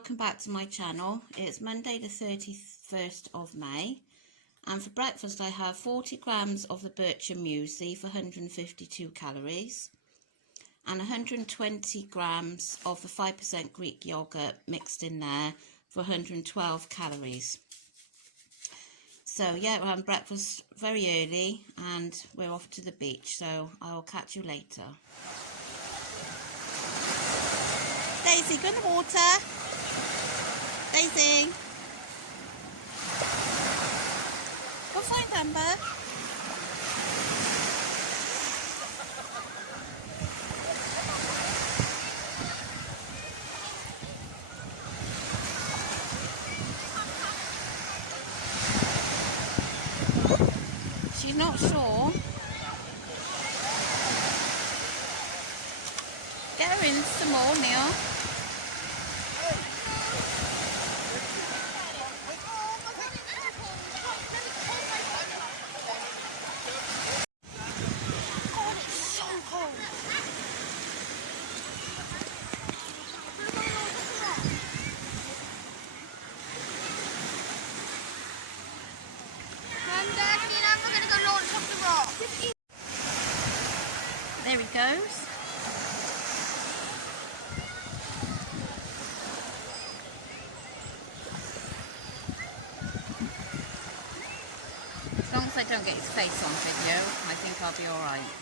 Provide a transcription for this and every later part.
welcome back to my channel. It's Monday the 31st of May, and for breakfast I have 40 grams of the Bircher muesli for 152 calories and 120 grams of the 5% Greek yogurt mixed in there for 112 calories. So yeah, we're having breakfast very early and we're off to the beach, so I will catch you later. Daisy, go in the water. Daisy. Go find Amber. She's not sure. Get her in some more, Neil. There he goes. As long as I don't get his face on video, I think I'll be alright.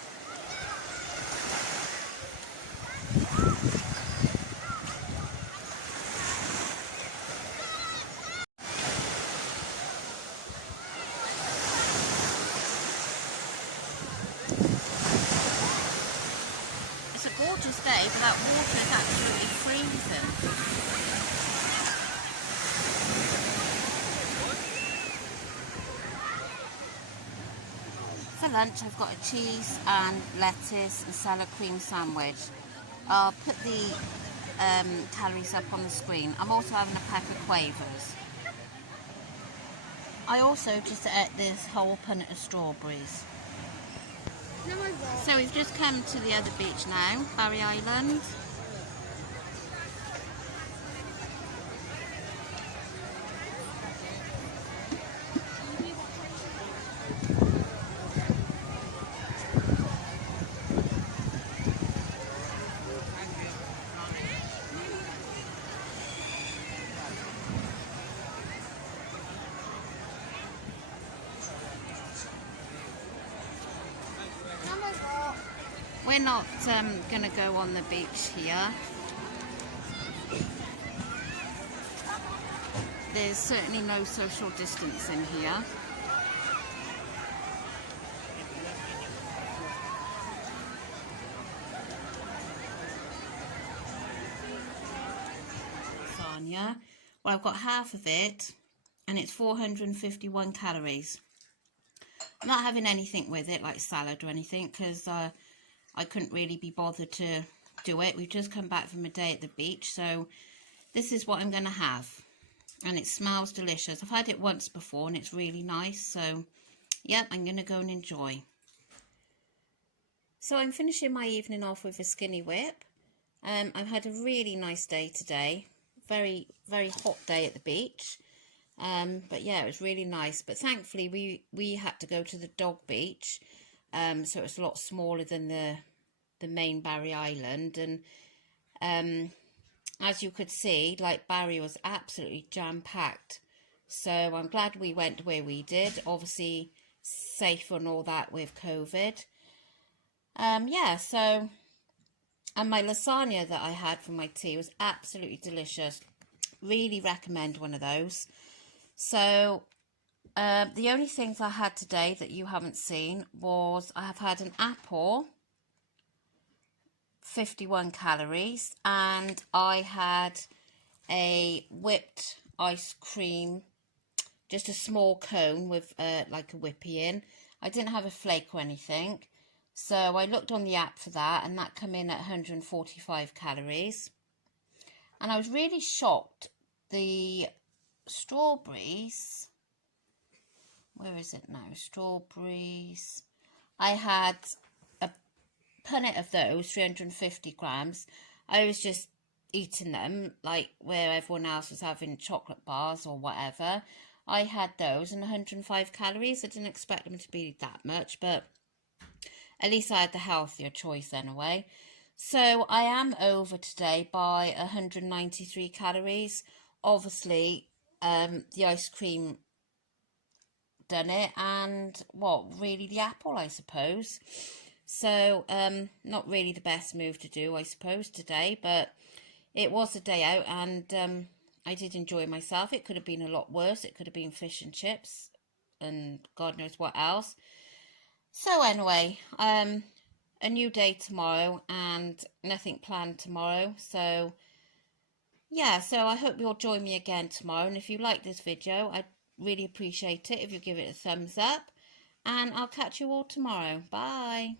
It's a gorgeous day, but that water is absolutely freezing. For lunch I've got a cheese and lettuce and salad cream sandwich. I'll put the calories up on the screen. I'm also having a pack of quavers. I also just ate this whole punnet of strawberries. So we've just come to the other beach now, Barry Island. We're not going to go on the beach here. There's certainly no social distancing here. Lasagna. Well, I've got half of it and it's 451 calories. I'm not having anything with it like salad or anything because I couldn't really be bothered to do it. We've just come back from a day at the beach, so this is what I'm going to have. And it smells delicious. I've had it once before and it's really nice, so yep, I'm going to go and enjoy. So I'm finishing my evening off with a skinny whip. I've had a really nice day today. Very, very hot day at the beach. But yeah, it was really nice. But thankfully we had to go to the dog beach. So it's a lot smaller than the main Barry Island, and as you could see, like, Barry was absolutely jam-packed, so I'm glad we went where we did. Obviously safe and all that with COVID. Yeah, so, and my lasagna that I had for my tea was absolutely delicious. Really recommend one of those. So the only things I had today that you haven't seen was I have had an apple, 51 calories, and I had a whipped ice cream, just a small cone with like a whippy in. I didn't have a flake or anything, so I looked on the app for that, and that came in at 145 calories. And I was really shocked. The strawberries, where is it now? Strawberries. I had a punnet of those, 350 grams. I was just eating them, like where everyone else was having chocolate bars or whatever. I had those and 105 calories. I didn't expect them to be that much, but at least I had the healthier choice anyway. So I am over today by 193 calories. Obviously, the ice cream done it, and really the apple, I suppose. So not really the best move to do, I suppose, today, but it was a day out, and I did enjoy myself. It could have been a lot worse. It could have been fish and chips and God knows what else. So anyway, a new day tomorrow and nothing planned tomorrow. So yeah, so I hope you'll join me again tomorrow. And if you like this video, I'd really appreciate it if you give it a thumbs up. And I'll catch you all tomorrow. Bye.